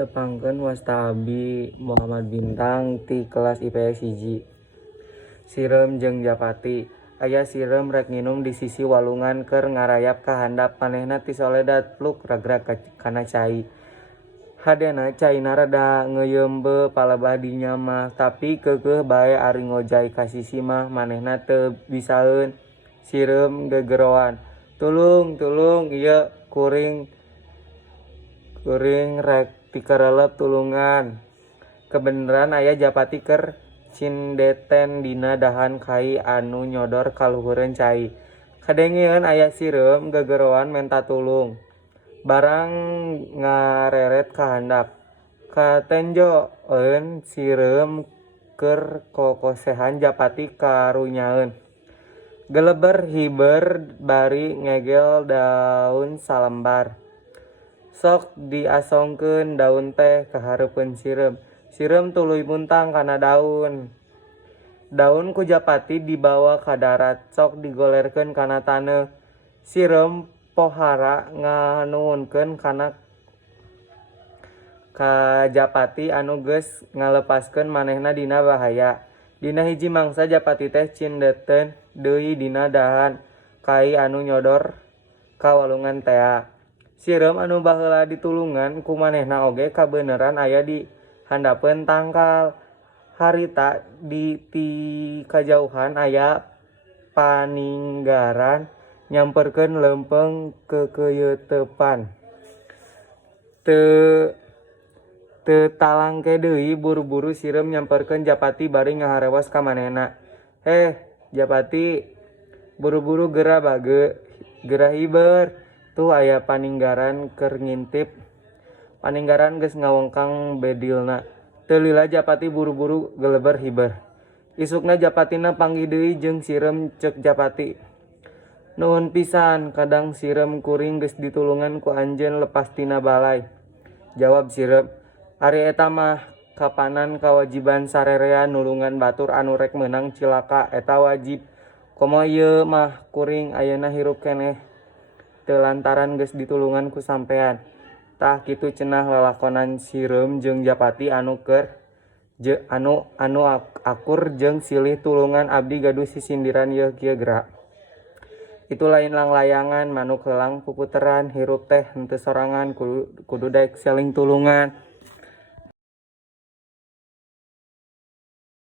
Tepangkeun wasta abdi Muhammad Bintang ti kelas IPS hiji. Sireum jeung Japati. Aya sireum rek nginum di sisi walungan keur ngarayap ka handap manehna ti Soledad pluk ragrag kana cai. Hadena caina rada ngeuyeumbe palebah dinya mah tapi keukeuh bae ari ngojay ka sisi mah manehna teu bisaeun. Sireum gegeroan, "Tulung ieu kuring rek pikeurelep tulungan." Kebeneran aya Japati keur cindeten dina dahan kai anu nyodor kaluhureun cai. Kadengieun aya sireum gegeroan menta tulung. Barang ngareret ka handap. Katenjoeun sireum keur kokosehan Japati karunyaeun. Geleber hiber bari ngegel daun salembar. Sok diasongkeun daun teh ka hareupeun sireum. Sireum tuluy muntang kana daun. Daun ku Japati dibawa ka darat, sok digolerkeun kana taneuh. Sireum pohara nganuhunkeun ka Japati anu geus ngalepaskeun manehna dina bahaya. Dina hiji mangsa Japati teh cindeteun deui dina dahan kai anu nyodor ka walungan tea. Sireum anu baheula ditulungan ku manehna oge kabeneran aya di handapeun tangkal. Harita ti kajauhan aya paninggaran nyamperkeun leumpeng kekeuyeuteupan. Teu talangke deui buru-buru sireum nyamperkeun Japati bari ngaharewas ka manehna. "Heh Japati, buru-buru geura bage, geura hiber. Tuh aya paninggaran keur ngintip." Paninggaran geus ngawengkang bedilna. Teu lila Japati buru-buru geleber hiber. Isukna Japatina panggih deui jeung sireum ceuk Japati. "Nuhun pisan, kadang sireum kuring geus ditulungan ku anjeun lepas tina balai." Jawab sireum, "Ari eta mah kapanan kawajiban sarerea nulungan batur anu rek meunang cilaka eta wajib. Komo ieu mah kuring ayeuna hirup keneh teu lantaran geus ditulungan ku sampean." Tah kitu cenah lalakonan sireum jeung Japati anu akur jeung silih tulungan abdi gaduh sisindiran yeuh kieu geura. Itu lain langlayangan manuk heulang puputeran hirup teh henteu sorangan kudu daek saling tulungan.